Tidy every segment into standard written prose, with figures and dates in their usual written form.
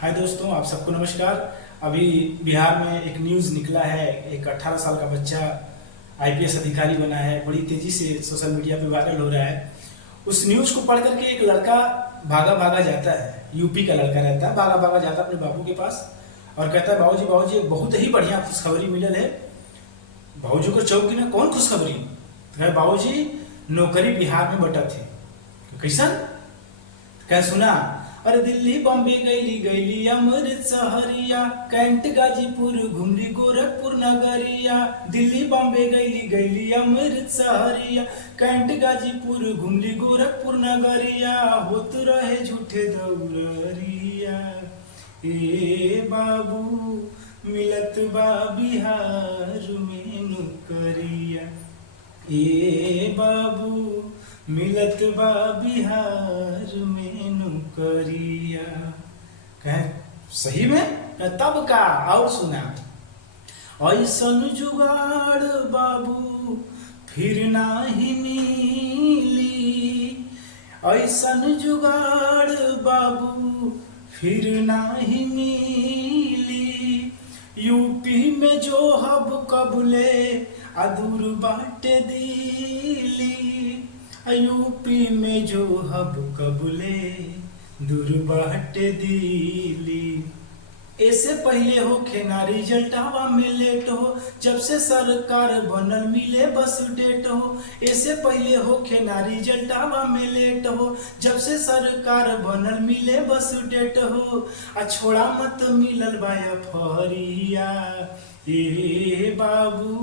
हाय दोस्तों, आप सबको नमस्कार। अभी बिहार में एक न्यूज़ निकला है। एक 18 साल का बच्चा आईपीएस अधिकारी बना है। बड़ी तेजी से सोशल मीडिया पे वायरल हो रहा है। उस न्यूज़ को पढ़ करके एक लड़का भागा भागा जाता है। यूपी का लड़का रहता है, भागा भागा जाता है अपने बाबू के पास और कहता है, बाबूजी बाबूजी एक बहुत ही बढ़िया खुशखबरी मिलल है। बाबूजी को चौकी ना कौन खुशखबरी? तो कहे, बाबूजी नौकरी बिहार में बटा थी। कैसन? कह सुना, अरे दिल्ली बॉम्बे गईली गईली अमृत सहरिया, कैंट गाजीपुर घुमली गोरखपुर नगरिया। दिल्ली बॉम्बे गईली गईली अमृत सहरिया, कैंट गाजीपुर घुमली गोरखपुर नगरिया। होत रहे झूठे दौरिया, ए बाबू मिलत बा बिहार में नौकरिया। ए बाबू मिलत बा बिहार में नौकरिया। कहे सही में? तब का और सुना, ऐसन जुगाड़ बाबू फिर नाही मिली। ऐसन जुगाड़ बाबू फिर नाही मिली। यूपी में जो हब कबले अदूर बाटे दिली। यूपी में जो हब कबले दूर बाटे दिली। ऐसे पहले हो खेना रिजल्ट हवा में लेट हो, जब से सरकार बनल मिले बस डेट हो। ऐसे पहले हो खेना रिजल्ट हवा में लेट हो, जब से सरकार बनल मिले बस डेट हो। आ छोड़ा मत मिलल बाया फरिया, ए बाबू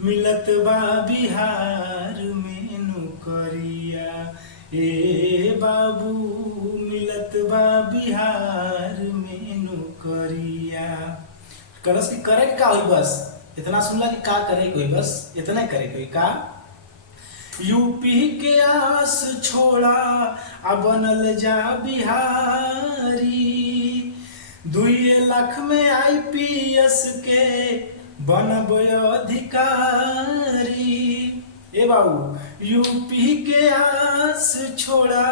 मिलत बा बिहार में नौकरिया। ए बाबू मिलत बा बिहार में नौकरिया। करस की करे का हुई बस इतना सुनला कि का करे कोई, बस इतना करे कोई का। यूपी के आस छोड़ा आ बनल जा बिहारी। 2 लाख में आईपीएस के बनब अधिकारी। ए बाबू यूपी के आस छोड़ा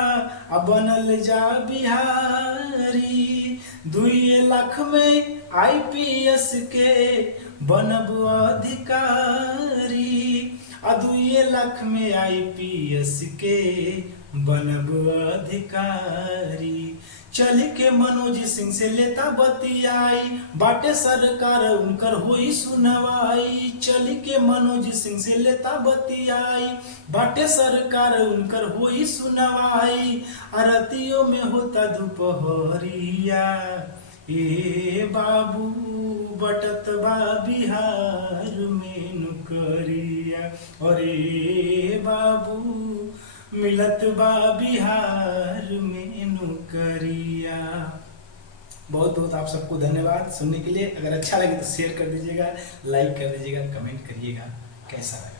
अब बनल जा बिहारी। 2 लाख में आईपीएस के बनब अधिकारी। 2 लाख में आईपीएस के बनब अधिकारी। चल के मनोज सिंह से लेता बतियाई, बाटे सरकार उनकर होई सुनवाई। चल के मनोज सिंह से लेता बतियाई, बाटे सरकार उनकर होई सुनवाई। आरतियों में होता दोपहरिया, ए बाबू बटत बा बिहार में नौकरिया। और ए बाबू मिलत बा बिहार में नौकरिया। बहुत बहुत आप सबको धन्यवाद सुनने के लिए। अगर अच्छा लगे तो शेयर कर दीजिएगा, लाइक कर दीजिएगा, कमेंट करिएगा कैसा लगा।